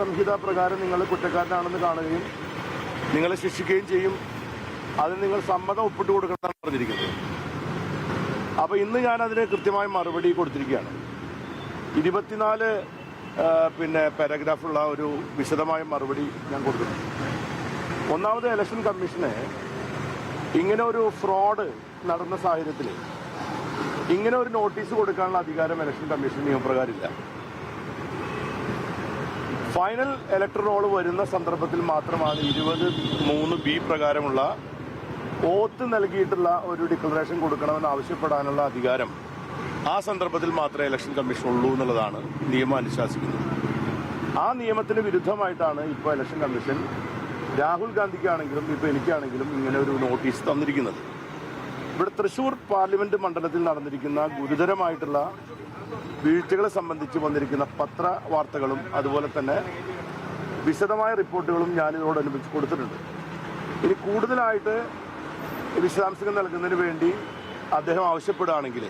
സംഹിത പ്രകാരം നിങ്ങൾ കുറ്റക്കാരനാണെന്ന് കാണുകയും നിങ്ങളെ ശിക്ഷിക്കുകയും ചെയ്യും. അതിന് നിങ്ങൾ സമ്മതം ഒപ്പിട്ട് കൊടുക്കണമെന്നാണ് പറഞ്ഞിരിക്കുന്നത്. അപ്പോൾ ഇന്ന് ഞാൻ അതിന് കൃത്യമായ മറുപടി കൊടുത്തിരിക്കുകയാണ്. ഇരുപത്തിനാല് പിന്നെ പാരഗ്രാഫുള്ള ഒരു വിശദമായ മറുപടി ഞാൻ കൊടുക്കുന്നു. ഒന്നാമത് ഇലക്ഷൻ കമ്മീഷനെ ഇങ്ങനെ ഒരു ഫ്രോഡ് നടന്ന സാഹചര്യത്തിൽ ഇങ്ങനെ ഒരു നോട്ടീസ് കൊടുക്കാനുള്ള അധികാരം ഇലക്ഷൻ കമ്മീഷൻ നിയമപ്രകാരമില്ല ഫൈനൽ ഇലക്ട്രൽ റോൾ വരുന്ന സന്ദർഭത്തിൽ മാത്രമാണ് ഇരുപത് മൂന്ന് ബി പ്രകാരമുള്ള ഓത്ത് നൽകിയിട്ടുള്ള ഒരു ഡിക്ലറേഷൻ കൊടുക്കണമെന്ന് ആവശ്യപ്പെടാനുള്ള അധികാരം ആ സന്ദർഭത്തിൽ മാത്രമേ ഇലക്ഷൻ കമ്മീഷൻ ഉള്ളൂ എന്നുള്ളതാണ് നിയമം അനുശാസിക്കുന്നത്. ആ നിയമത്തിന് വിരുദ്ധമായിട്ടാണ് ഇപ്പോൾ ഇലക്ഷൻ കമ്മീഷൻ രാഹുൽ ഗാന്ധിക്കാണെങ്കിലും ഇപ്പോൾ എനിക്കാണെങ്കിലും ഇങ്ങനെ ഒരു നോട്ടീസ് തന്നിരിക്കുന്നത്. ഇവിടെ തൃശൂർ പാർലമെന്റ് മണ്ഡലത്തിൽ നടന്നിരിക്കുന്ന ഗുരുതരമായിട്ടുള്ള വീഴ്ചകളെ സംബന്ധിച്ച് വന്നിരിക്കുന്ന പത്ര വാർത്തകളും അതുപോലെ തന്നെ വിശദമായ റിപ്പോർട്ടുകളും ഞാൻ ഇതിനോടനുബന്ധിച്ച് കൊടുത്തിട്ടുണ്ട്. ഇനി കൂടുതലായിട്ട് വിശദാംശങ്ങൾ നൽകുന്നതിന് വേണ്ടി അദ്ദേഹം ആവശ്യപ്പെടുകയാണെങ്കിൽ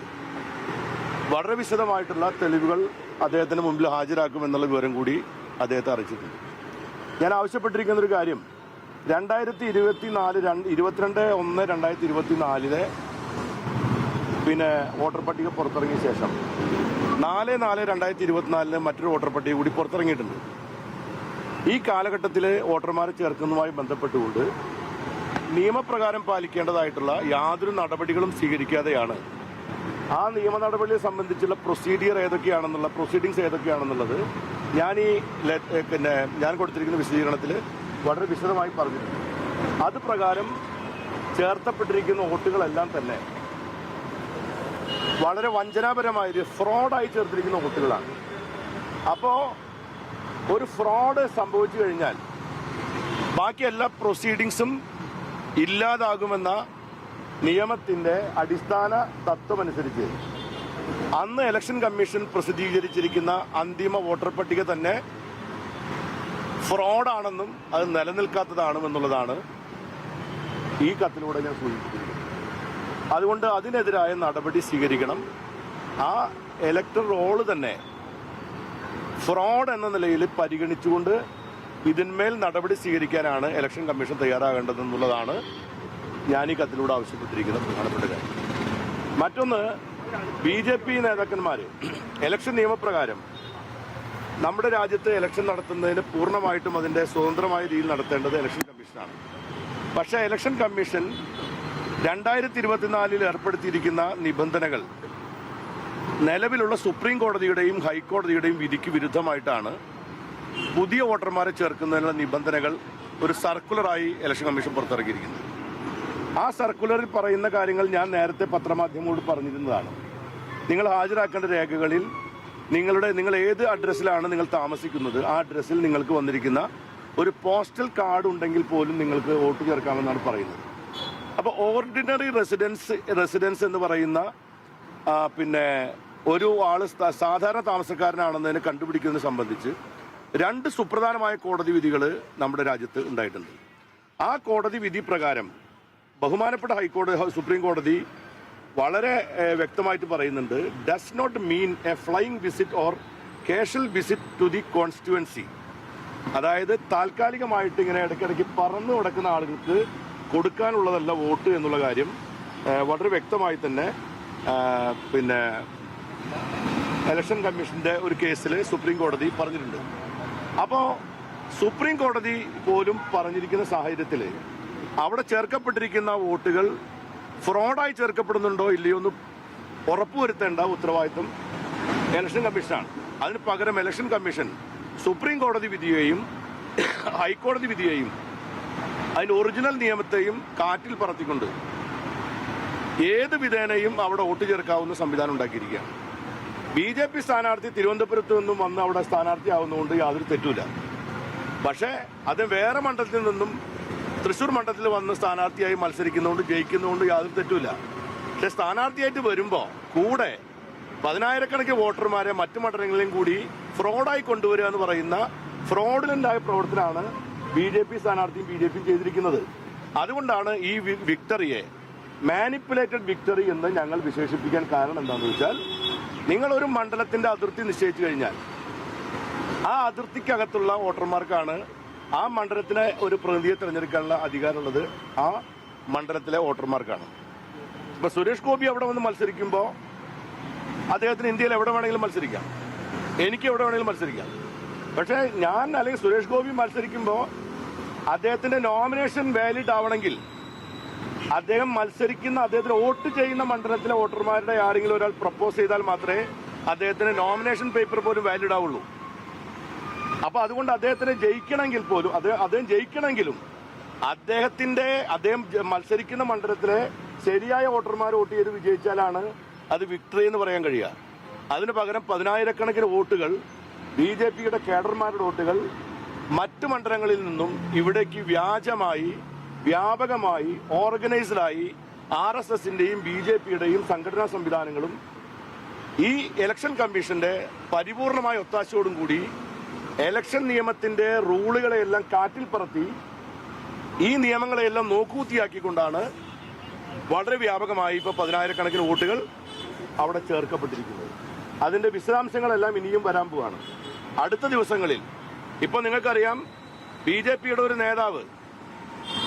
വളരെ വിശദമായിട്ടുള്ള തെളിവുകൾ അദ്ദേഹത്തിന് മുമ്പിൽ ഹാജരാക്കുമെന്നുള്ള വിവരം കൂടി അദ്ദേഹത്തെ അറിയിച്ചിട്ടുണ്ട്. ഞാൻ ആവശ്യപ്പെട്ടിരിക്കുന്ന ഒരു കാര്യം രണ്ടായിരത്തി ഇരുപത്തി നാല് രണ്ട് ഇരുപത്തിരണ്ട് ഒന്ന് രണ്ടായിരത്തി ഇരുപത്തി നാലിലെ പിന്നെ വോട്ടർ പട്ടിക പുറത്തിറങ്ങിയ ശേഷം നാല് നാല് രണ്ടായിരത്തി ഇരുപത്തിനാലിന് മറ്റൊരു വോട്ടർ പട്ടിക കൂടി പുറത്തിറങ്ങിയിട്ടുണ്ട്. ഈ കാലഘട്ടത്തിൽ വോട്ടർമാരെ ചേർക്കുന്നതുമായി ബന്ധപ്പെട്ടുകൊണ്ട് നിയമപ്രകാരം പാലിക്കേണ്ടതായിട്ടുള്ള യാതൊരു നടപടികളും സ്വീകരിക്കാതെയാണ് ആ നിയമ നടപടിയെ സംബന്ധിച്ചുള്ള പ്രൊസീഡിയർ ഏതൊക്കെയാണെന്നുള്ള പ്രൊസീഡിങ്സ് ഏതൊക്കെയാണെന്നുള്ളത് ഞാൻ ഈ പിന്നെ ഞാൻ കൊടുത്തിരിക്കുന്ന വിശദീകരണത്തിൽ വളരെ വിശദമായി പറഞ്ഞിട്ടുണ്ട്. അത് പ്രകാരം ചേർത്തപ്പെട്ടിരിക്കുന്ന വോട്ടുകളെല്ലാം തന്നെ വളരെ വഞ്ചനാപരമായ ഒരു ഫ്രോഡായി ചേർത്തിരിക്കുന്ന വോട്ടുകളാണ് അപ്പോൾ ഒരു ഫ്രോഡ് സംഭവിച്ചു കഴിഞ്ഞാൽ ബാക്കി എല്ലാ പ്രൊസീഡിങ്സും ഇല്ലാതാകുമെന്ന നിയമത്തിന്റെ അടിസ്ഥാന തത്വമനുസരിച്ച് അന്ന് ഇലക്ഷൻ കമ്മീഷൻ പ്രസിദ്ധീകരിച്ചിരിക്കുന്ന അന്തിമ വോട്ടർ പട്ടിക തന്നെ ഫ്രോഡാണെന്നും അത് നിലനിൽക്കാത്തതാണെന്നുള്ളതാണ് ഈ കത്തിലൂടെ ഞാൻ സൂചിപ്പിക്കുന്നത്. അതുകൊണ്ട് അതിനെതിരായ നടപടി സ്വീകരിക്കണം. ആ ഇലക്ടർ റോൾ തന്നെ ഫ്രോഡ് എന്ന നിലയിൽ പരിഗണിച്ചുകൊണ്ട് ഇതിന്മേൽ നടപടി സ്വീകരിക്കാനാണ് ഇലക്ഷൻ കമ്മീഷൻ തയ്യാറാകേണ്ടതെന്നുള്ളതാണ് ഞാൻ ഈ കത്തിലൂടെ ആവശ്യപ്പെട്ടിരിക്കുന്ന പ്രധാനപ്പെട്ട കാര്യം. മറ്റൊന്ന് ബി ജെ പി നേതാക്കന്മാർ ഇലക്ഷൻ നിയമപ്രകാരം നമ്മുടെ രാജ്യത്ത് ഇലക്ഷൻ നടത്തുന്നതിന് പൂർണമായിട്ടും അതിന്റെ സ്വതന്ത്രമായ രീതിയിൽ നടത്തേണ്ടത് ഇലക്ഷൻ കമ്മീഷനാണ് പക്ഷേ ഇലക്ഷൻ കമ്മീഷൻ രണ്ടായിരത്തി ഇരുപത്തിനാലിൽ ഏർപ്പെടുത്തിയിരിക്കുന്ന നിബന്ധനകൾ നിലവിലുള്ള സുപ്രീം കോടതിയുടെയും ഹൈക്കോടതിയുടെയും വിധിക്ക് വിരുദ്ധമായിട്ടാണ് പുതിയ വോട്ടർമാരെ ചേർക്കുന്നതിനുള്ള നിബന്ധനകൾ ഒരു സർക്കുലറായി ഇലക്ഷൻ കമ്മീഷൻ പുറത്തിറക്കിയിരിക്കുന്നത്. ആ സർക്കുലറിൽ പറയുന്ന കാര്യങ്ങൾ ഞാൻ നേരത്തെ പത്രമാധ്യമങ്ങളോട് പറഞ്ഞിരുന്നതാണ്. നിങ്ങൾ ഹാജരാക്കേണ്ട രേഖകളിൽ നിങ്ങളുടെ നിങ്ങൾ ഏത് അഡ്രസ്സിലാണ് നിങ്ങൾ താമസിക്കുന്നത് ആ അഡ്രസ്സിൽ നിങ്ങൾക്ക് വന്നിരിക്കുന്ന ഒരു പോസ്റ്റൽ കാർഡ് ഉണ്ടെങ്കിൽ പോലും നിങ്ങൾക്ക് വോട്ട് ചേർക്കാമെന്നാണ് പറയുന്നത്. അപ്പോൾ ഓർഡിനറി റെസിഡൻസ് റെസിഡൻസ് എന്ന് പറയുന്ന പിന്നെ ഒരു ആൾ സാധാരണ താമസക്കാരനാണെന്നതിനെ കണ്ടുപിടിക്കുന്നത് സംബന്ധിച്ച് രണ്ട് സുപ്രധാനമായ കോടതി വിധികൾ നമ്മുടെ രാജ്യത്ത് ഉണ്ടായിട്ടുണ്ട്. ആ കോടതി വിധി പ്രകാരം ബഹുമാനപ്പെട്ട ഹൈക്കോടതി സുപ്രീം കോടതി വളരെ വ്യക്തമായിട്ട് പറയുന്നുണ്ട് does not mean a flying visit or casual visit to the constituency അതായത് താൽക്കാലികമായിട്ട് ഇങ്ങനെ ഇടയ്ക്കിടയ്ക്ക് പറന്നു കിടക്കുന്ന ആളുകൾക്ക് കൊടുക്കാനുള്ളതല്ല വോട്ട് എന്നുള്ള കാര്യം വളരെ വ്യക്തമായി തന്നെ പിന്നെ ഇലക്ഷൻ കമ്മീഷന്റെ ഒരു കേസിൽ സുപ്രീം കോടതി പറഞ്ഞിട്ടുണ്ട്. അപ്പോൾ സുപ്രീം കോടതി പോലും പറഞ്ഞിരിക്കുന്ന സാഹചര്യത്തിൽ അവിടെ ചേർക്കപ്പെട്ടിരിക്കുന്ന വോട്ടുകൾ ഫ്രോഡായി ചേർക്കപ്പെടുന്നുണ്ടോ ഇല്ലയോ എന്ന് ഉറപ്പുവരുത്തേണ്ട ഉത്തരവാദിത്വം ഇലക്ഷൻ കമ്മീഷനാണ്. അതിന് പകരം ഇലക്ഷൻ കമ്മീഷൻ സുപ്രീം കോടതി വിധിയെയും ഹൈക്കോടതി വിധിയെയും അതിന്റെ ഒറിജിനൽ നിയമത്തെയും കാറ്റിൽ പറത്തിക്കൊണ്ട് ഏത് വിധേനയും അവിടെ വോട്ട് ചേർക്കാവുന്ന സംവിധാനം ഉണ്ടാക്കിയിരിക്കുകയാണ്. ബി ജെ പി സ്ഥാനാർത്ഥി തിരുവനന്തപുരത്ത് നിന്നും വന്ന് അവിടെ സ്ഥാനാർത്ഥിയാവുന്നതുകൊണ്ട് യാതൊരു തെറ്റുമില്ല. പക്ഷേ അത് വേറെ മണ്ഡലത്തിൽ നിന്നും തൃശ്ശൂർ മണ്ഡലത്തിൽ വന്ന് സ്ഥാനാർത്ഥിയായി മത്സരിക്കുന്നതുകൊണ്ട് ജയിക്കുന്നതുകൊണ്ട് യാതൊരു തെറ്റുമില്ല. പക്ഷെ സ്ഥാനാർത്ഥിയായിട്ട് വരുമ്പോൾ കൂടെ പതിനായിരക്കണക്കിന് വോട്ടർമാരെ മറ്റു മണ്ഡലങ്ങളിലും കൂടി ഫ്രോഡായി കൊണ്ടുവരിക എന്ന് പറയുന്ന ഫ്രോഡിലന്റായ പ്രവർത്തനമാണ് ബി ജെ പി സ്ഥാനാർത്ഥിയും ബി ജെ പിയും ചെയ്തിരിക്കുന്നത്. അതുകൊണ്ടാണ് ഈ വിക്ടറിയെ മാനിപ്പുലേറ്റഡ് വിക്ടറി എന്ന് ഞങ്ങൾ വിശേഷിപ്പിക്കാൻ കാരണം എന്താണെന്ന് വെച്ചാൽ നിങ്ങൾ ഒരു മണ്ഡലത്തിന്റെ അതിർത്തി നിശ്ചയിച്ചു കഴിഞ്ഞാൽ ആ അതിർത്തിക്കകത്തുള്ള വോട്ടർമാർക്കാണ് ആ മണ്ഡലത്തിലെ ഒരു പ്രതിനിധിയെ തിരഞ്ഞെടുക്കാനുള്ള അധികാരമുള്ളത് ആ മണ്ഡലത്തിലെ വോട്ടർമാർക്കാണ്. ഇപ്പൊ സുരേഷ് ഗോപി അവിടെ വന്ന് മത്സരിക്കുമ്പോൾ അദ്ദേഹത്തിന് ഇന്ത്യയിൽ എവിടെ വേണമെങ്കിലും മത്സരിക്കാം. എനിക്ക് എവിടെ വേണമെങ്കിലും മത്സരിക്കാം. പക്ഷേ ഞാൻ അല്ലെങ്കിൽ സുരേഷ് ഗോപി മത്സരിക്കുമ്പോൾ അദ്ദേഹത്തിന്റെ നോമിനേഷൻ വാലിഡ് ആവണമെങ്കിൽ അദ്ദേഹം മത്സരിക്കുന്ന അദ്ദേഹത്തിന് വോട്ട് ചെയ്യുന്ന മണ്ഡലത്തിലെ വോട്ടർമാരുടെ ആരെങ്കിലും ഒരാൾ പ്രപ്പോസ് ചെയ്താൽ മാത്രമേ അദ്ദേഹത്തിന്റെ നോമിനേഷൻ പേപ്പർ പോലും വാലിഡ് ആവുള്ളൂ. അപ്പൊ അതുകൊണ്ട് അദ്ദേഹത്തിന് ജയിക്കണമെങ്കിൽ പോലും അദ്ദേഹം ജയിക്കണമെങ്കിലും അദ്ദേഹത്തിന്റെ അദ്ദേഹം മത്സരിക്കുന്ന മണ്ഡലത്തിലെ ശരിയായ വോട്ടർമാർ വോട്ട് ചെയ്ത് വിജയിച്ചാലാണ് അത് വിക്ടറി എന്ന് പറയാൻ കഴിയുക. അതിന് പകരം പതിനായിരക്കണക്കിന് വോട്ടുകൾ ബി ജെ പിയുടെ കേഡർമാരുടെ വോട്ടുകൾ മറ്റു മണ്ഡലങ്ങളിൽ നിന്നും ഇവിടേക്ക് വ്യാജമായി വ്യാപകമായി ഓർഗനൈസ്ഡായി ആർ എസ് എസിന്റെയും ബി ജെ പിയുടെയും സംഘടനാ സംവിധാനങ്ങളും ഈ ഇലക്ഷൻ കമ്മീഷന്റെ പരിപൂർണമായ ഒത്താശയോടും കൂടി ഇലക്ഷൻ നിയമത്തിന്റെ റൂളുകളെയെല്ലാം കാറ്റിൽ പറത്തി ഈ നിയമങ്ങളെയെല്ലാം നോക്കൂത്തിയാക്കിക്കൊണ്ടാണ് വളരെ വ്യാപകമായി ഇപ്പോൾ പതിനായിരക്കണക്കിന് വോട്ടുകൾ അവിടെ ചേർക്കപ്പെട്ടിരിക്കുന്നത്. അതിന്റെ വിശദാംശങ്ങളെല്ലാം ഇനിയും വരാൻ പോവാണ്. അടുത്ത ദിവസങ്ങളിൽ ഇപ്പോൾ നിങ്ങൾക്കറിയാം ബി ജെ പിയുടെ ഒരു നേതാവ്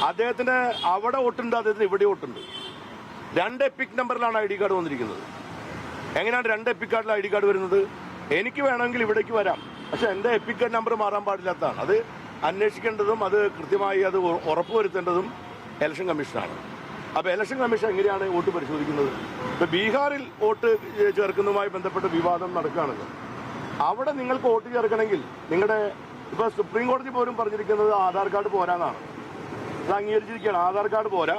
അദ്ദേഹത്തിന് അവിടെ വോട്ടുണ്ട് അദ്ദേഹത്തിന് ഇവിടെ വോട്ടുണ്ട്. രണ്ട് എപ്പിക് നമ്പറിലാണ് ഐ ഡി കാർഡ് വന്നിരിക്കുന്നത്. എങ്ങനെയാണ് രണ്ട് എപ്പിക് കാർഡിൽ ഐ ഡി കാർഡ് വരുന്നത്? എനിക്ക് വേണമെങ്കിൽ ഇവിടേക്ക് വരാം. പക്ഷെ എന്റെ എപ്പിക് കാർഡ് നമ്പർ മാറാൻ പാടില്ലാത്തതാണ്. അത് അന്വേഷിക്കേണ്ടതും അത് കൃത്യമായി അത് ഉറപ്പുവരുത്തേണ്ടതും ഇലക്ഷൻ കമ്മീഷനാണ്. അപ്പോൾ ഇലക്ഷൻ കമ്മീഷൻ എങ്ങനെയാണ് വോട്ട് പരിശോധിക്കുന്നത്? ഇപ്പൊ ബീഹാറിൽ വോട്ട് ചേർക്കുന്നതുമായി ബന്ധപ്പെട്ട് വിവാദം നടക്കുകയാണല്ലോ. അവിടെ നിങ്ങൾക്ക് വോട്ട് ചേർക്കണമെങ്കിൽ നിങ്ങളുടെ ഇപ്പൊ സുപ്രീം കോടതി പോലും പറഞ്ഞിരിക്കുന്നത് ആധാർ കാർഡ് പോരാന്നാണ്. അത് അംഗീകരിച്ചിരിക്കുകയാണ്. ആധാർ കാർഡ് പോരാ.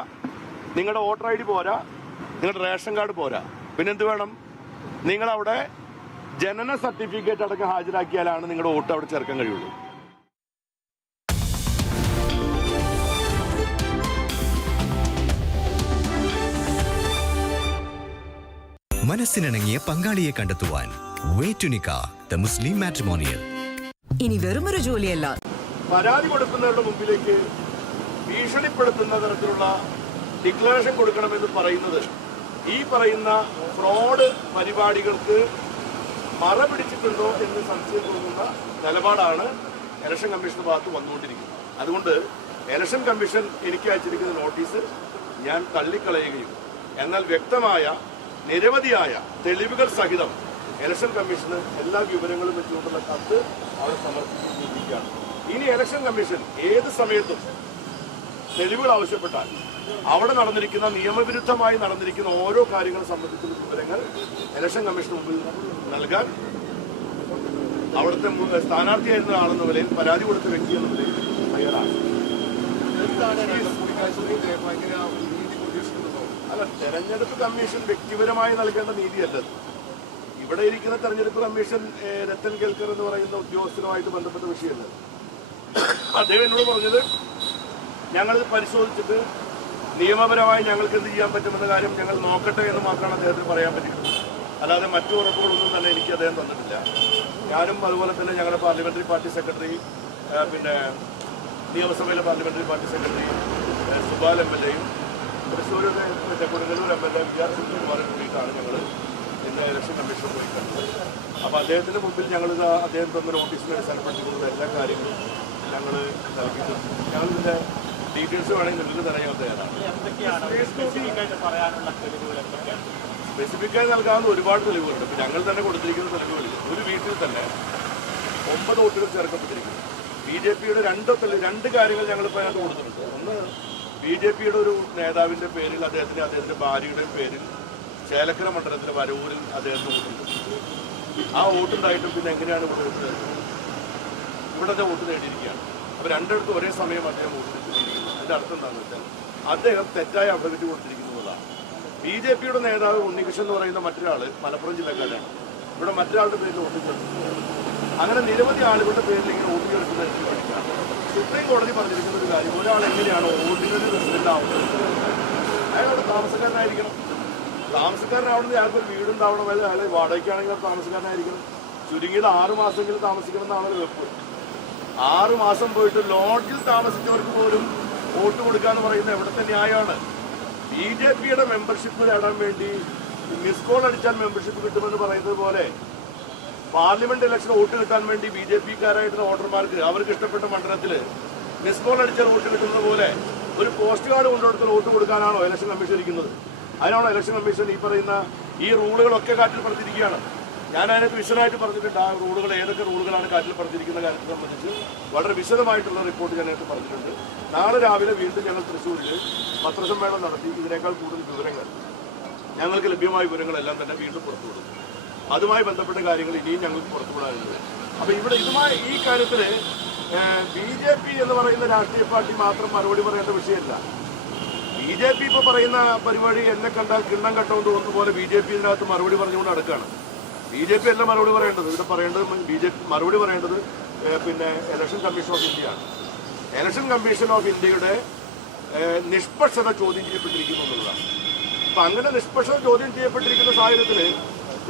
നിങ്ങളുടെ വോട്ടർ ഐ ഡി പോരാ. നിങ്ങളുടെ റേഷൻ കാർഡ് പോരാ. പിന്നെന്ത് വേണം? നിങ്ങളവിടെ ജനന സർട്ടിഫിക്കറ്റ് അടക്കം ഹാജരാക്കിയാലാണ് നിങ്ങളുടെ വോട്ട് അവിടെ ചേർക്കാൻ കഴിയുള്ളൂ. മനസ്സിനിണങ്ങിയ പങ്കാളിയെ കണ്ടെത്തുവാൻ വേറ്റുനിക്ക ദ മുസ്ലിം മാട്രിമോണിയൽ. ഇനി വെറുമൊരു ജോലിയല്ല. പരാതി കൊടുക്കുന്നവരുടെ മുമ്പിലേക്ക് ഭീഷണിപ്പെടുത്തുന്ന തരത്തിലുള്ള ഡിക്ലറേഷൻ കൊടുക്കണമെന്ന് പറയുന്നത് ഈ പറയുന്ന ഫ്രോഡ് പരിപാടികൾക്ക് മറ പിടിച്ചിട്ടുണ്ടോ എന്ന് സംശയം തോന്നുന്ന നിലപാടാണ് ഇലക്ഷൻ കമ്മീഷന്റെ ഭാഗത്ത് വന്നുകൊണ്ടിരിക്കുന്നത്. അതുകൊണ്ട് ഇലക്ഷൻ കമ്മീഷൻ എനിക്ക് അയച്ചിരിക്കുന്ന നോട്ടീസ് ഞാൻ തള്ളിക്കളയുകയും എന്നാൽ വ്യക്തമായ നിരവധിയായ തെളിവുകൾ സഹിതം ഇലക്ഷൻ കമ്മീഷന് എല്ലാ വിവരങ്ങളും വെച്ചുകൊണ്ടുള്ള കത്ത് അവർ സമർപ്പിച്ചിരിക്കുകയാണ്. ഇനി ഇലക്ഷൻ കമ്മീഷൻ ഏത് സമയത്തും തെളിവുകൾ ആവശ്യപ്പെട്ടാൽ അവിടെ നടന്നിരിക്കുന്ന നിയമവിരുദ്ധമായി നടന്നിരിക്കുന്ന ഓരോ കാര്യങ്ങളും സംബന്ധിച്ചുള്ള വിവരങ്ങൾ ഇലക്ഷൻ കമ്മീഷന് മുമ്പിൽ നൽകാൻ അവിടുത്തെ സ്ഥാനാർത്ഥിയായിരുന്ന ആളെന്ന നിലയിൽ പരാതി കൊടുത്ത വ്യക്തി എന്ന നിലയിൽ തയ്യാറാണ്. അല്ല തെരഞ്ഞെടുപ്പ് കമ്മീഷൻ വ്യക്തിപരമായി നൽകേണ്ട നീതിയല്ലത് ഇവിടെ ഇരിക്കുന്ന തെരഞ്ഞെടുപ്പ് കമ്മീഷൻ രത്തൻ കേൽക്കർ എന്ന് പറയുന്ന ഉദ്യോഗസ്ഥനുമായിട്ട് ബന്ധപ്പെട്ട വിഷയമല്ല? അദ്ദേഹം എന്നോട് പറഞ്ഞത് ഞങ്ങളിത് പരിശോധിച്ചിട്ട് നിയമപരമായി ഞങ്ങൾക്ക് എന്ത് ചെയ്യാൻ പറ്റുമെന്ന കാര്യം ഞങ്ങൾ നോക്കട്ടെ എന്ന് മാത്രമാണ് അദ്ദേഹത്തിന് പറയാൻ പറ്റുന്നത് അല്ലാതെ മറ്റു ഉറപ്പുകളൊന്നും തന്നെ എനിക്ക് അദ്ദേഹം തന്നിട്ടില്ല. ഞാനും അതുപോലെ തന്നെ ഞങ്ങളുടെ പാർലമെന്ററി പാർട്ടി സെക്രട്ടറി പിന്നെ നിയമസഭയിലെ parliamentary party secretary Subal M L എയും പിന്നെ കൊടുങ്ങല്ലൂർ എം എൽ എ വിദ്യാർത്ഥി സിംഗുമാരും കൂടിയിട്ടാണ് ഞങ്ങൾ ഇന്ന് ഇലക്ഷൻ കമ്മീഷൻ പോയി കണ്ടത് അപ്പോൾ അദ്ദേഹത്തിന്റെ മുമ്പിൽ ഞങ്ങൾ അദ്ദേഹം തന്ന നോട്ടീസിനെ അടിസ്ഥാനപ്പെടുത്തിക്കൊണ്ട് എല്ലാ കാര്യങ്ങളും ഞങ്ങൾ നൽകിയിട്ടുണ്ട്. ഞങ്ങളിതിന്റെ ഡീറ്റെയിൽസ് വേണമെങ്കിൽ നിങ്ങൾക്ക് തരാൻ തയ്യാറാണ്. സ്പെസിഫിക്കായി നൽകാവുന്ന ഒരുപാട് തെളിവുകളുണ്ട്. ഇപ്പം ഞങ്ങൾ തന്നെ കൊടുത്തിരിക്കുന്ന തെളിവുകളിൽ ഒരു വീട്ടിൽ തന്നെ ഒമ്പത് വോട്ടുകൾ ചേർക്കപ്പെട്ടിരിക്കുന്നു. ബി ജെ പിയുടെ രണ്ട് തെളിവ് രണ്ട് കാര്യങ്ങൾ ഞങ്ങളിപ്പോൾ അതിനകത്ത് കൊടുത്തിട്ടുണ്ട്. ഒന്ന് ബി ജെ പിയുടെ ഒരു നേതാവിന്റെ പേരിൽ അദ്ദേഹത്തിന്റെ അദ്ദേഹത്തിന്റെ ഭാര്യയുടെ പേരിൽ ചേലക്കര മണ്ഡലത്തിലെ വരവൂരിൽ അദ്ദേഹത്തിന് വോട്ടുണ്ട് ആ വോട്ടുണ്ടായിട്ടും പിന്നെ എങ്ങനെയാണ് ഇവിടെ വോട്ട് ഇവിടത്തെ വോട്ട് നേടിയിരിക്കുകയാണ്. അപ്പോൾ രണ്ടിടത്തും ഒരേ സമയം അദ്ദേഹം വോട്ട് നേടിയിരിക്കുന്നു അതിന്റെ അർത്ഥം എന്താണെന്ന് വെച്ചാൽ അദ്ദേഹം തെറ്റായ അഭിവൃദ്ധി കൊടുത്തിരിക്കുന്നതാണ് ബി ജെ പിയുടെ നേതാവ് ഉണ്ണികൃഷ്ണൻ എന്ന് പറയുന്ന മറ്റൊരാൾ മലപ്പുറം ജില്ലക്കാരാണ്. ഇവിടെ മറ്റൊരാളുടെ പേരിൽ വോട്ട് ചേർക്കുന്നത് അങ്ങനെ നിരവധി ആളുകളുടെ പേരിൽ ഇങ്ങനെ വോട്ട് ചേർക്കുന്ന സുപ്രീം കോടതി പറഞ്ഞിരിക്കുന്ന ഒരു കാര്യം ഒരാൾ എങ്ങനെയാണ് ഓർഡിനറി റെസിഡന്റ് ആവുന്നത്? അയാളുടെ താമസക്കാരനായിരിക്കണം. താമസക്കാരനാവണമെങ്കിൽ അയാൾക്ക് ഒരു വീടുണ്ടാവണം അല്ലെങ്കിൽ അയാളെ വാടകയ്ക്കാണെങ്കിൽ താമസക്കാരനായിരിക്കണം. ചുരുങ്ങിയത് ആറ് മാസമെങ്കിലും താമസിക്കണം എന്നാണ് വെപ്പ്. ആറ് മാസം പോയിട്ട് ലോഡ്ജിൽ താമസിച്ചവർക്ക് പോലും വോട്ട് കൊടുക്കുക എന്ന് പറയുന്നത് എവിടുത്തെ ന്യായമാണ്? ബി ജെ പിയുടെ മെമ്പർഷിപ്പ് നേടാൻ വേണ്ടി മിസ് കോൾ അടിച്ചാൽ മെമ്പർഷിപ്പ് കിട്ടുമെന്ന് പറയുന്നത് പോലെ പാർലമെന്റ് ഇലക്ഷൻ വോട്ട് കിട്ടാൻ വേണ്ടി ബി ജെ പിക്കാരായിട്ടുള്ള വോട്ടർമാർക്ക് അവർക്ക് ഇഷ്ടപ്പെട്ട മണ്ഡലത്തിൽ മിസ് കോൾ അടിച്ചാൽ വോട്ട് കിട്ടുന്നത് പോലെ ഒരു പോസ്റ്റ് കാർഡ് കൊണ്ടുകൊടുത്ത് വോട്ട് കൊടുക്കാനാണോ ഇലക്ഷൻ കമ്മീഷൻ ഇരിക്കുന്നത്? അതിനാണോ ഇലക്ഷൻ കമ്മീഷൻ ഈ പറയുന്ന ഈ റൂളുകളൊക്കെ കാറ്റിൽ ഞാൻ അതിനകത്ത് വിശദമായിട്ട് പറഞ്ഞിട്ടുണ്ട്. ആ റൂളുകൾ ഏതൊക്കെ റൂളുകളാണ് കാറ്റിൽ പറഞ്ഞിരിക്കുന്ന കാര്യത്തെ സംബന്ധിച്ച് വളരെ വിശദമായിട്ടുള്ള റിപ്പോർട്ട് ഞാൻ അതിനകത്ത് പറഞ്ഞിട്ടുണ്ട്. നാളെ രാവിലെ വീണ്ടും ഞങ്ങൾ തൃശ്ശൂരിൽ പത്രസമ്മേളനം നടത്തി ഇതിനേക്കാൾ കൂടുതൽ വിവരങ്ങൾ ഞങ്ങൾക്ക് ലഭ്യമായ വിവരങ്ങളെല്ലാം തന്നെ വീണ്ടും കൊടുക്കും അതുമായി ബന്ധപ്പെട്ട കാര്യങ്ങൾ ഇനിയും ഞങ്ങൾക്ക് പുറത്തുവിടാനുണ്ട് അപ്പോൾ ഇവിടെ ഇതുമായി ഈ കാര്യത്തിൽ ബി ജെ പി എന്ന് പറയുന്ന രാഷ്ട്രീയ പാർട്ടി മാത്രം മറുപടി പറയേണ്ട വിഷയമല്ല. ബി ജെ പി ഇപ്പൊ പറയുന്ന പരിപാടി എന്നെ കണ്ട കിണ്ണം കട്ടോന്ന് തോന്നുന്ന പോലെ ബി ജെ പി ഇതിനകത്ത് മറുപടി പറഞ്ഞുകൊണ്ട് നടക്കുകയാണ് ബി ജെ പി അല്ല മറുപടി പറയേണ്ടത്. ഇവിടെ പറയേണ്ടത് ബി ജെ പി മറുപടി പറയേണ്ടത് പിന്നെ ഇലക്ഷൻ കമ്മീഷൻ ഓഫ് ഇന്ത്യയാണ് ഇലക്ഷൻ കമ്മീഷൻ ഓഫ് ഇന്ത്യയുടെ നിഷ്പക്ഷത ചോദ്യം ചെയ്യപ്പെട്ടിരിക്കുന്നു എന്നുള്ളതാണ്. അപ്പൊ അങ്ങനെ നിഷ്പക്ഷത ചോദ്യം ചെയ്യപ്പെട്ടിരിക്കുന്ന സാഹചര്യത്തിൽ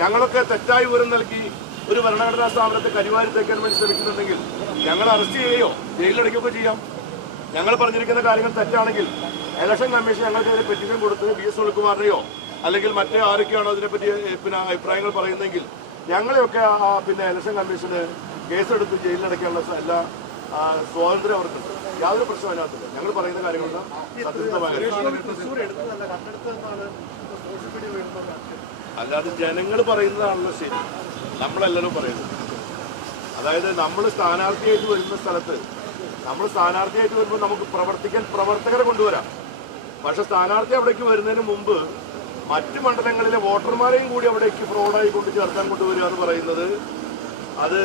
ഞങ്ങളൊക്കെ തെറ്റായ വിവരം നൽകി ഒരു ഭരണഘടനാ സ്ഥാപനത്തെ കരിവാരി തേക്കാൻ വേണ്ടി ശ്രമിക്കുന്നുണ്ടെങ്കിൽ ഞങ്ങൾ അറസ്റ്റ് ചെയ്യുകയോ ജയിലിലടയ്ക്കുകയോ ചെയ്യാം. ഞങ്ങൾ പറഞ്ഞിരിക്കുന്ന കാര്യങ്ങൾ തെറ്റാണെങ്കിൽ ഇലക്ഷൻ കമ്മീഷൻ ഞങ്ങൾക്ക് അതിന് പെറ്റീഷൻ കൊടുത്ത് ബി എസ് സുനിൽകുമാറിനെയോ? അല്ലെങ്കിൽ മറ്റേ ആരൊക്കെയാണോ അതിനെപ്പറ്റി പിന്നെ അഭിപ്രായങ്ങൾ പറയുന്നതെങ്കിൽ ഞങ്ങളെയൊക്കെ ആ പിന്നെ ഇലക്ഷൻ കമ്മീഷന് കേസെടുത്ത് ജയിലിലടക്കാനുള്ള എല്ലാ സ്വാതന്ത്ര്യം അവർക്കുണ്ട്. യാതൊരു പ്രശ്നവും അതിനകത്തില്ല. ഞങ്ങൾ പറയുന്ന കാര്യങ്ങളെല്ലാം. അല്ലാതെ ജനങ്ങൾ പറയുന്നതാണല്ലോ ശരി. നമ്മളെല്ലാവരും പറയുന്നത്. അതായത് നമ്മൾ സ്ഥാനാർത്ഥിയായിട്ട് വരുന്ന സ്ഥലത്ത് നമ്മൾ സ്ഥാനാർത്ഥിയായിട്ട് വരുമ്പോൾ നമുക്ക് പ്രവർത്തിക്കാൻ പ്രവർത്തകരെ കൊണ്ടുവരാം. പക്ഷെ സ്ഥാനാർത്ഥി അവിടേക്ക് വരുന്നതിന് മുമ്പ് മറ്റ് മണ്ഡലങ്ങളിലെ വോട്ടർമാരെയും കൂടി അവിടേക്ക് ഫ്രോഡായി കൊണ്ട് ചേർക്കാൻ കൊണ്ടുവരിക എന്ന് പറയുന്നത് അത്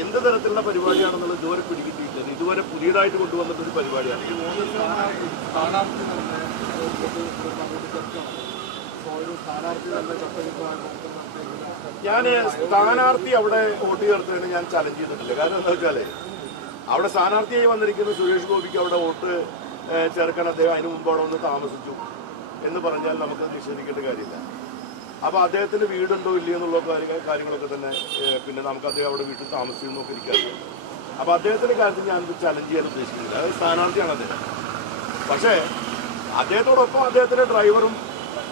എന്ത് തരത്തിലുള്ള പരിപാടിയാണെന്നുള്ളത് ഇതുവരെ പിടികിട്ടിയില്ല ഇത് ഇതുവരെ പുതിയതായിട്ട് തന്നെ ഒരു പരിപാടിയാണ്. ഞാൻ സ്ഥാനാർത്ഥി അവിടെ വോട്ട് ചേർത്തതിന് ഞാൻ ചലഞ്ച് ചെയ്തിട്ടില്ല. കാരണം എന്താ വെച്ചാൽ അവിടെ സ്ഥാനാർത്ഥിയായി വന്നിരിക്കുന്ന സുരേഷ് ഗോപിക്ക് അവിടെ വോട്ട് ഏഹ്, ചേർക്കാൻ അദ്ദേഹം അതിന് മുമ്പ് ഒന്ന് താമസിച്ചു എന്ന് പറഞ്ഞാൽ നമുക്ക് നിഷേധിക്കേണ്ട കാര്യമില്ല. അപ്പോൾ അദ്ദേഹത്തിന് വീടുണ്ടോ ഇല്ലയോ എന്നുള്ള കാര്യങ്ങൾ കാര്യങ്ങളൊക്കെ തന്നെ പിന്നെ നമുക്ക് അദ്ദേഹം അവിടെ വീട്ടിൽ താമസിച്ചു നോക്കി ഇരിക്കാറില്ല അപ്പൊ അദ്ദേഹത്തിന്റെ കാര്യത്തിൽ ഞാൻ ചലഞ്ച് ചെയ്യാൻ ഉദ്ദേശിക്കുന്നില്ല. അതായത് സ്ഥാനാർത്ഥിയാണ് അദ്ദേഹം. പക്ഷേ അദ്ദേഹത്തോടൊപ്പം അദ്ദേഹത്തിന്റെ ഡ്രൈവറും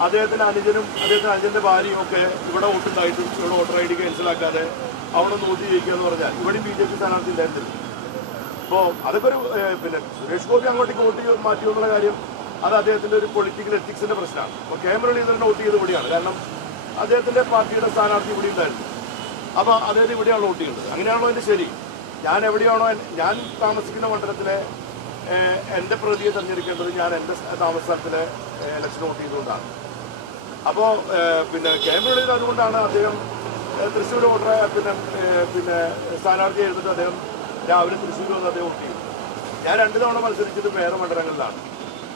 അദ്ദേഹത്തിന്റെ അനുജനും അദ്ദേഹത്തിന്റെ അനുജന്റെ ഭാര്യയും ഒക്കെ ഇവിടെ വോട്ടുണ്ടായിട്ട് ഇവിടെ വോട്ടർ ഐ ഡി ക്യാൻസലാക്കാതെ അവിടെ നോക്കി ജയിക്കുക എന്ന് പറഞ്ഞാൽ ഇവിടെയും ബി ജെ പി സ്ഥാനാർത്ഥി ഉണ്ടായിരുന്നില്ല അപ്പോൾ അതൊക്കെ ഒരു പിന്നെ സുരേഷ് ഗോപി അങ്ങോട്ടേക്ക് വോട്ട് മാറ്റിയോ എന്നുള്ള കാര്യം അത് അദ്ദേഹത്തിന്റെ ഒരു പൊളിറ്റിക്കൽ എത്തിക്സിന്റെ പ്രശ്നമാണ്. അപ്പോൾ കെ. മുരളീധരൻ വോട്ട് ചെയ്ത് ഇവിടെയാണ്. കാരണം അദ്ദേഹത്തിന്റെ പാർട്ടിയുടെ സ്ഥാനാർത്ഥി ഇവിടെ ഉണ്ടായിരുന്നു അപ്പോൾ അദ്ദേഹം ഇവിടെയാണ് വോട്ട് ചെയ്യുന്നത് അങ്ങനെയാണോ എന്റെ ശരി. ഞാൻ എവിടെയാണോ ഞാൻ താമസിക്കുന്ന മണ്ഡലത്തിലെ എന്റെ പ്രതിയെ തെരഞ്ഞെടുക്കേണ്ടത് ഞാൻ എന്റെ താമസ സ്ഥലത്തിലെ ഇലക്ഷൻ വോട്ട് ചെയ്തുകൊണ്ടാണ്. അപ്പോൾ പിന്നെ കെ. മുരളീധരൻ അതുകൊണ്ടാണ് അദ്ദേഹം തൃശ്ശൂർ വോട്ടറെ പിന്നെ പിന്നെ സ്ഥാനാർത്ഥിയെ എഴുതിട്ട് അദ്ദേഹം രാവിലെ തൃശ്ശൂർ വന്ന് അദ്ദേഹം വോട്ട് ഞാൻ രണ്ട് തവണ മത്സരിച്ചത് വേറെ മണ്ഡലങ്ങളിലാണ്.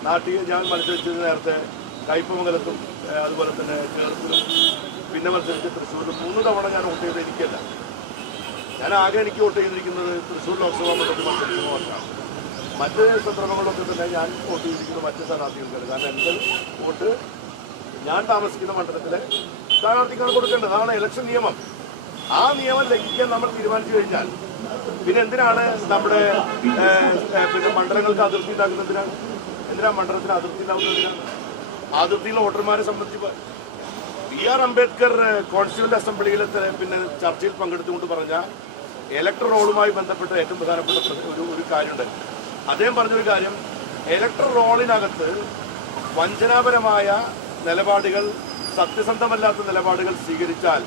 നാട്ടിൽ ഞാൻ മത്സരിച്ചത് നേരത്തെ കയ്പമംഗലത്തും അതുപോലെ തന്നെ ചേർത്തിലും പിന്നെ മത്സരിച്ച് തൃശ്ശൂരിലും മൂന്ന് തവണ ഞാൻ വോട്ട് ചെയ്തത് എനിക്കല്ല. ഞാൻ ആകെ എനിക്ക് വോട്ട് ചെയ്തിരിക്കുന്നത് തൃശ്ശൂർ ലോക്സഭാ മണ്ഡലത്തിൽ മത്സരിക്കുന്ന വർഷമാണ് മറ്റ് സന്ദർഭങ്ങളിലൊക്കെ തന്നെ ഞാൻ വോട്ട് ചെയ്തിരിക്കുന്നത് മറ്റ് സ്ഥാനാർത്ഥികൾക്കാണ് കാരണം എന്റെ വോട്ട് ഞാൻ താമസിക്കുന്ന മണ്ഡലത്തിലെ സ്ഥാനാർത്ഥിക്കാണ് കൊടുക്കേണ്ടത് അതാണ് ഇലക്ഷൻ നിയമം. ആ നിയമം ലംഘിക്കാൻ നമ്മൾ തീരുമാനിച്ചു കഴിഞ്ഞാൽ പിന്നെ എന്തിനാണ് നമ്മുടെ പിന്നെ മണ്ഡലങ്ങൾക്ക് അതിർത്തി ഉണ്ടാക്കുന്നത് എന്തിനാണ് എന്തിനാ മണ്ഡലത്തിന് അതിർത്തി എന്തിനാണ് അതിർത്തിയിലെ വോട്ടർമാരെ സംബന്ധിച്ച് ബി ആർ അംബേദ്കർ കോൺസ്റ്റിറ്റ്യൂന്റ് അസംബ്ലിയിലെ പിന്നെ ചർച്ചയിൽ പങ്കെടുത്തുകൊണ്ട് പറഞ്ഞ ഇലക്ടർ റോളുമായി ബന്ധപ്പെട്ട ഏറ്റവും പ്രധാനപ്പെട്ട പ്ര- ഒരു ഒരു കാര്യമുണ്ട്. അദ്ദേഹം പറഞ്ഞൊരു കാര്യം ഇലക്ടർ റോളിനകത്ത് വഞ്ചനാപരമായ നിലപാടുകൾ സത്യസന്ധമല്ലാത്ത നിലപാടുകൾ സ്വീകരിച്ചാൽ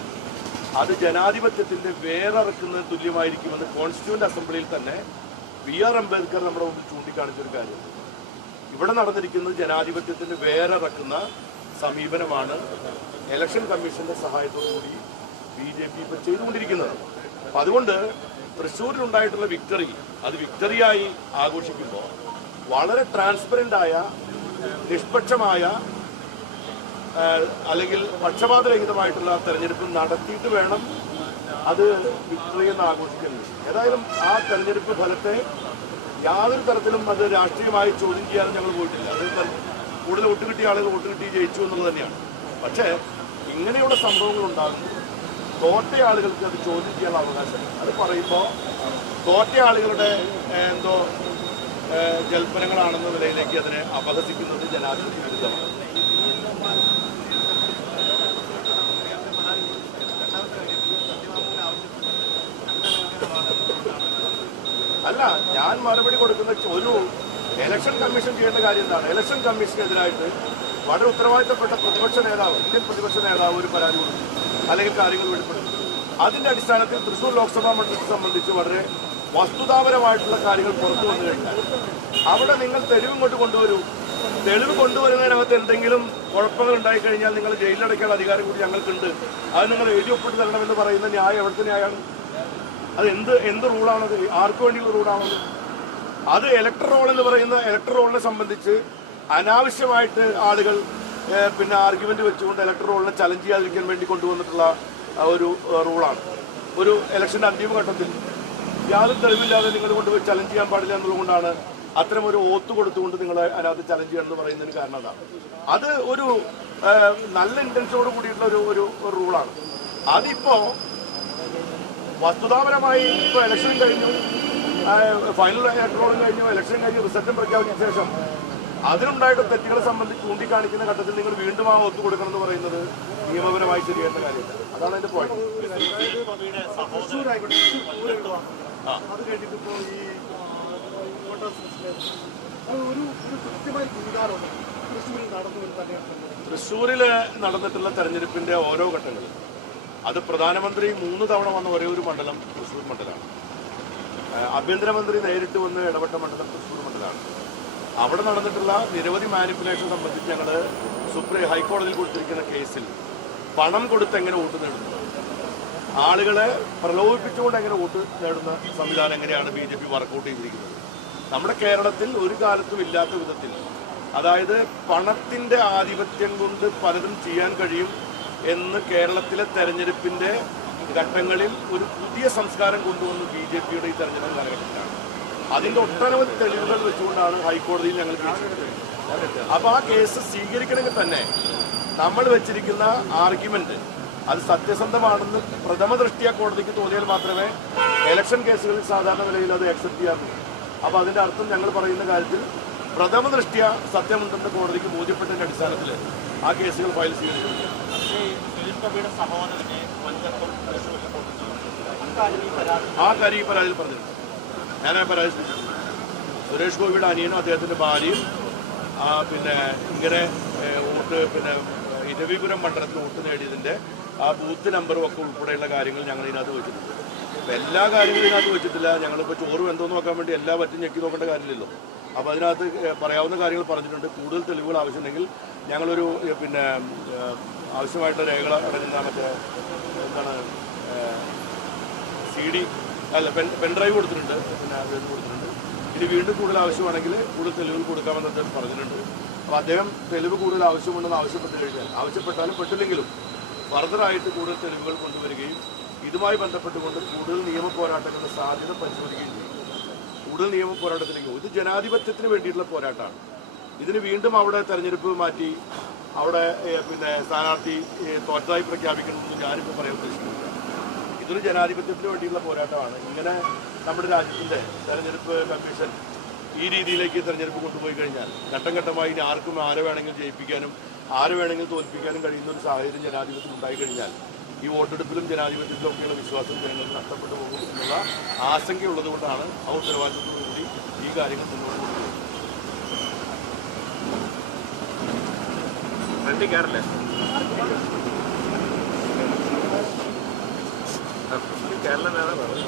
അത് ജനാധിപത്യത്തിന്റെ വേറിറക്കുന്നതിന് തുല്യമായിരിക്കുമെന്ന് കോൺസ്റ്റിറ്റ്യൂന്റ് അസംബ്ലിയിൽ തന്നെ ബി ആർ അംബേദ്കർ നമ്മുടെ മുമ്പിൽ ചൂണ്ടിക്കാണിച്ചൊരു കാര്യം. ഇവിടെ നടന്നിരിക്കുന്നത് ജനാധിപത്യത്തിന് വേറിറക്കുന്ന സമീപനമാണ് ഇലക്ഷൻ കമ്മീഷന്റെ സഹായത്തോടു കൂടി ബി ജെ പി ഇപ്പം ചെയ്തുകൊണ്ടിരിക്കുന്നത്. അപ്പൊ അതുകൊണ്ട് തൃശ്ശൂരിലുണ്ടായിട്ടുള്ള വിക്ടറി അത് വിക്ടറിയായി ആഘോഷിക്കുമ്പോൾ വളരെ ട്രാൻസ്പെറന്റായ നിഷ്പക്ഷമായ അല്ലെങ്കിൽ പക്ഷപാതരഹിതമായിട്ടുള്ള തെരഞ്ഞെടുപ്പ് നടത്തിയിട്ട് വേണം അത് വിക്ടറി എന്ന് ആഘോഷിക്കുന്നത് ഏതായാലും ആ തെരഞ്ഞെടുപ്പ് ഫലത്തെ യാതൊരു തരത്തിലും അത് രാഷ്ട്രീയമായി ചോദ്യം ചെയ്യാനും ഞങ്ങൾ പോയിട്ടില്ല. അത് കൂടുതൽ വോട്ട് കിട്ടിയ ആളുകൾ വോട്ട് കിട്ടി ജയിച്ചു എന്നുള്ളത് തന്നെയാണ്. പക്ഷേ ഇങ്ങനെയുള്ള സംഭവങ്ങൾ ഉണ്ടാകുമ്പോൾ തോറ്റ ആളുകൾക്ക് അത് ചോദ്യം ചെയ്യാനുള്ള അവകാശം. അത് പറയുമ്പോൾ തോറ്റ ആളുകളുടെ എന്തോ ജൽപ്പനങ്ങളാണെന്ന നിലയിലേക്ക് അതിനെ അപഹസിക്കുന്നത് ജനാധിപത്യ വിരുദ്ധമാണ് അല്ല ഞാൻ മറുപടി കൊടുക്കുന്ന ച- ഒരു ഇലക്ഷൻ കമ്മീഷൻ ചെയ്യേണ്ട കാര്യം എന്താണ്? ഇലക്ഷൻ കമ്മീഷനെതിരായിട്ട് വളരെ ഉത്തരവാദിത്തപ്പെട്ട പ്രതിപക്ഷ നേതാവ് ഇന്ത്യൻ പ്രതിപക്ഷ നേതാവ് ഒരു പരാതി കൊടുത്തു. അല്ലെങ്കിൽ കാര്യങ്ങൾ വെളിപ്പെടുത്തി. അതിന്റെ അടിസ്ഥാനത്തിൽ തൃശൂർ ലോക്സഭാ മണ്ഡലത്തെ സംബന്ധിച്ച് വളരെ വസ്തുതാപരമായിട്ടുള്ള കാര്യങ്ങൾ പുറത്തു വന്നു കഴിഞ്ഞാൽ അവിടെ നിങ്ങൾ തെളിവ് ഇങ്ങോട്ട് കൊണ്ടുവരൂ. തെളിവ് കൊണ്ടുവരുന്നതിനകത്ത് എന്തെങ്കിലും കുഴപ്പങ്ങൾ ഉണ്ടായി കഴിഞ്ഞാൽ നിങ്ങൾ ജയിലിലടയ്ക്കാൻ അധികാരം കൂടി ഞങ്ങൾക്കുണ്ട്. അത് നിങ്ങൾ എഴുതി ഒപ്പിട്ട് തരണമെന്ന് പറയുന്ന ന്യായം എവിടുത്തെ ന്യായമാണ്? അത് എന്ത് എന്ത് റൂളാണത് ആർക്ക് വേണ്ടിയുള്ള റൂളാണത് അത് ഇലക്ട്രോൾ എന്ന് പറയുന്ന ഇലക്ട്രോളിനെ സംബന്ധിച്ച് അനാവശ്യമായിട്ട് ആളുകൾ പിന്നെ ആർഗ്യുമെന്റ് വെച്ചുകൊണ്ട് ഇലക്ട്രോളിനെ ചലഞ്ച് ചെയ്യാതിരിക്കാൻ വേണ്ടി കൊണ്ടുവന്നിട്ടുള്ള ഒരു റൂളാണ് ഒരു ഇലക്ഷന്റെ അന്തിമഘട്ടത്തിൽ യാതൊരു തെളിവില്ലാതെ നിങ്ങൾ കൊണ്ടുപോയി ചലഞ്ച് ചെയ്യാൻ പാടില്ല എന്നുള്ളതുകൊണ്ടാണ് അത്തരം ഒരു ഓത്ത് കൊടുത്തുകൊണ്ട് നിങ്ങൾ അതിനകത്ത് ചലഞ്ച് ചെയ്യണം എന്ന് പറയുന്നതിന് കാരണം അതാണ്. അത് ഒരു നല്ല ഇന്റൻഷനോട് കൂടിയിട്ടുള്ള ഒരു ഒരു റൂളാണ് അതിപ്പോ വസ്തുതാപരമായി ഇപ്പോൾ ഇലക്ഷൻ കഴിഞ്ഞു. ഫൈനൽ ഇലക്ട്രോളും കഴിഞ്ഞു ഇലക്ഷൻ കഴിഞ്ഞ് റിസൾട്ട് പ്രഖ്യാപിച്ച ശേഷം അതിനുണ്ടായിട്ട് തെറ്റുകളെ സംബന്ധിച്ച് ചൂണ്ടിക്കാണിക്കുന്ന ഘട്ടത്തിൽ നിങ്ങൾ വീണ്ടും ആ ഒത്തു കൊടുക്കണം എന്ന് പറയുന്നത് നിയമപരമായി ശരിയായിട്ടുള്ള കാര്യമല്ല. അതാണ് എന്റെ പോയിന്റ് അത് ഈ ഒരു നടന്നിട്ടുള്ള തെരഞ്ഞെടുപ്പിന്റെ ഓരോ ഘട്ടങ്ങളും അത് പ്രധാനമന്ത്രി മൂന്ന് തവണ വന്ന ഒരേ ഒരു മണ്ഡലം തൃശ്ശൂർ മണ്ഡലമാണ്. ആഭ്യന്തരമന്ത്രി നേരിട്ട് വന്ന് ഇടപെട്ട മണ്ഡലം തൃശ്ശൂർ മണ്ഡലമാണ്. അവിടെ നടന്നിട്ടുള്ള നിരവധി മാനിപ്പുലേഷൻ സംബന്ധിച്ച് ഞങ്ങൾ സുപ്രീം ഹൈക്കോടതിയിൽ കൊടുത്തിരിക്കുന്ന കേസിൽ പണം കൊടുത്ത് എങ്ങനെ വോട്ട് നേടുന്നത്? ആളുകളെ പ്രലോഭിപ്പിച്ചുകൊണ്ട് എങ്ങനെ വോട്ട് നേടുന്ന സംവിധാനം എങ്ങനെയാണ് ബി ജെ പി വർക്കൗട്ട് ചെയ്തിരിക്കുന്നത്? നമ്മുടെ കേരളത്തിൽ ഒരു കാലത്തും ഇല്ലാത്ത വിധത്തിൽ അതായത് പണത്തിന്റെ ആധിപത്യം കൊണ്ട് പലതും ചെയ്യാൻ കഴിയും എന്ന് കേരളത്തിലെ തെരഞ്ഞെടുപ്പിന്റെ ഘട്ടങ്ങളിൽ ഒരു പുതിയ സംസ്കാരം കൊണ്ടുവന്ന് ബി ജെ പിയുടെ ഈ തെരഞ്ഞെടുപ്പ് കാലഘട്ടത്തിലാണ് അതിന്റെ ഒട്ടനവധി തെളിവുകൾ വെച്ചുകൊണ്ടാണ് ഹൈക്കോടതിയിൽ ഞങ്ങൾ കേസ് എടുത്തത്. അപ്പൊ ആ കേസ് സ്വീകരിക്കണമെങ്കിൽ തന്നെ നമ്മൾ വെച്ചിരിക്കുന്ന ആർഗ്യുമെന്റ് അത് സത്യസന്ധമാണെന്ന് പ്രഥമ ദൃഷ്ടിയ കോടതിക്ക് തോന്നിയാൽ മാത്രമേ ഇലക്ഷൻ കേസുകളിൽ സാധാരണ നിലയിൽ അത് അക്സെപ്റ്റ് ചെയ്യാറുള്ളൂ. അപ്പൊ അതിന്റെ അർത്ഥം ഞങ്ങൾ പറയുന്ന കാര്യത്തിൽ പ്രഥമ ദൃഷ്ടിയ സത്യമുണ്ടെന്ന് കോടതിക്ക് ബോധ്യപ്പെട്ടതിന്റെ അടിസ്ഥാനത്തിൽ ആ കേസുകൾ ഫയൽ സ്വീകരിക്കുന്നു ആ കാര്യം ഈ പരാതിയിൽ പറഞ്ഞിട്ടുണ്ട് ഞാനാ പരാതി. സുരേഷ് ഗോപിയുടെ അനിയനും അദ്ദേഹത്തിന്റെ ഭാര്യയും പിന്നെ ഇങ്ങനെ വോട്ട് പിന്നെ ഇരവിപുരം മണ്ഡലത്തിൽ വോട്ട് നേടിയതിന്റെ ആ ബൂത്ത് നമ്പറും ഒക്കെ ഉൾപ്പെടെയുള്ള കാര്യങ്ങൾ ഞങ്ങൾ ഇതിനകത്ത് വെച്ചിട്ടുണ്ട്. എല്ലാ കാര്യങ്ങളും ഇതിനകത്ത് വെച്ചിട്ടില്ല. ഞങ്ങളിപ്പോൾ ചോറ് എന്തോ നോക്കാൻ വേണ്ടി എല്ലാ പറ്റും ഞെക്കി നോക്കേണ്ട കാര്യമില്ലല്ലോ. അപ്പോൾ അതിനകത്ത് പറയാവുന്ന കാര്യങ്ങൾ പറഞ്ഞിട്ടുണ്ട്. കൂടുതൽ തെളിവുകൾ ആവശ്യമുണ്ടെങ്കിൽ ഞങ്ങളൊരു പിന്നെ ആവശ്യമായിട്ടുള്ള രേഖകൾ അടങ്ങുന്ന മറ്റേ എന്താണ് സി ഡി അല്ല പെൻ പെൻഡ്രൈവ് കൊടുത്തിട്ടുണ്ട്. പിന്നെ അത് കൊടുത്തിട്ടുണ്ട്. ഇനി വീണ്ടും കൂടുതൽ ആവശ്യമാണെങ്കിൽ കൂടുതൽ തെളിവുകൾ കൊടുക്കാമെന്ന് അദ്ദേഹം പറഞ്ഞിട്ടുണ്ട്. അപ്പോൾ അദ്ദേഹം തെളിവ് കൂടുതൽ ആവശ്യമുണ്ടെന്ന് ആവശ്യപ്പെട്ട് കഴിഞ്ഞാൽ ആവശ്യപ്പെട്ടാലും പെട്ടില്ലെങ്കിലും ഫർദറായിട്ട് കൂടുതൽ തെളിവുകൾ കൊണ്ടുവരികയും ഇതുമായി ബന്ധപ്പെട്ടുകൊണ്ട് കൂടുതൽ നിയമ പോരാട്ടങ്ങളുടെ സാധ്യത പരിശോധിക്കുകയും ചെയ്യും. കൂടുതൽ നിയമ പോരാട്ടത്തിലേക്ക് ഇത് ജനാധിപത്യത്തിന് വേണ്ടിയിട്ടുള്ള പോരാട്ടമാണ്. ഇതിന് വീണ്ടും അവിടെ തെരഞ്ഞെടുപ്പ് മാറ്റി അവിടെ പിന്നെ സ്ഥാനാർത്ഥി തോറ്റതായി പ്രഖ്യാപിക്കണമെന്ന് ഞാനിപ്പോൾ പറയാൻ ഉദ്ദേശിക്കുന്നില്ല. ഇതൊരു ജനാധിപത്യത്തിന് വേണ്ടിയുള്ള പോരാട്ടമാണ്. ഇങ്ങനെ നമ്മുടെ രാജ്യത്തിന്റെ തെരഞ്ഞെടുപ്പ് കമ്മീഷൻ ഈ രീതിയിലേക്ക് തെരഞ്ഞെടുപ്പ് കൊണ്ടുപോയി കഴിഞ്ഞാൽ ഘട്ടം ഘട്ടമായി ആർക്കും ആരെ വേണമെങ്കിലും ജയിപ്പിക്കാനും ആരെ വേണമെങ്കിലും തോൽപ്പിക്കാനും കഴിയുന്ന ഒരു സാഹചര്യം ജനാധിപത്യത്തിൽ ഉണ്ടായി കഴിഞ്ഞാൽ ഈ വോട്ടെടുപ്പിലും ജനാധിപത്യത്തിലും ഒക്കെയുള്ള വിശ്വാസം ജനങ്ങൾക്ക് നഷ്ടപ്പെട്ടു പോകും എന്നുള്ള ആശങ്കയുള്ളത് കൊണ്ടാണ് ആ ഉത്തരവാദിത്വത്തോടുകൂടി ഈ കാര്യങ്ങൾ മുന്നോട്ട് കൊണ്ടുപോകുന്നത്. കേരള നേതാവ് പറഞ്ഞു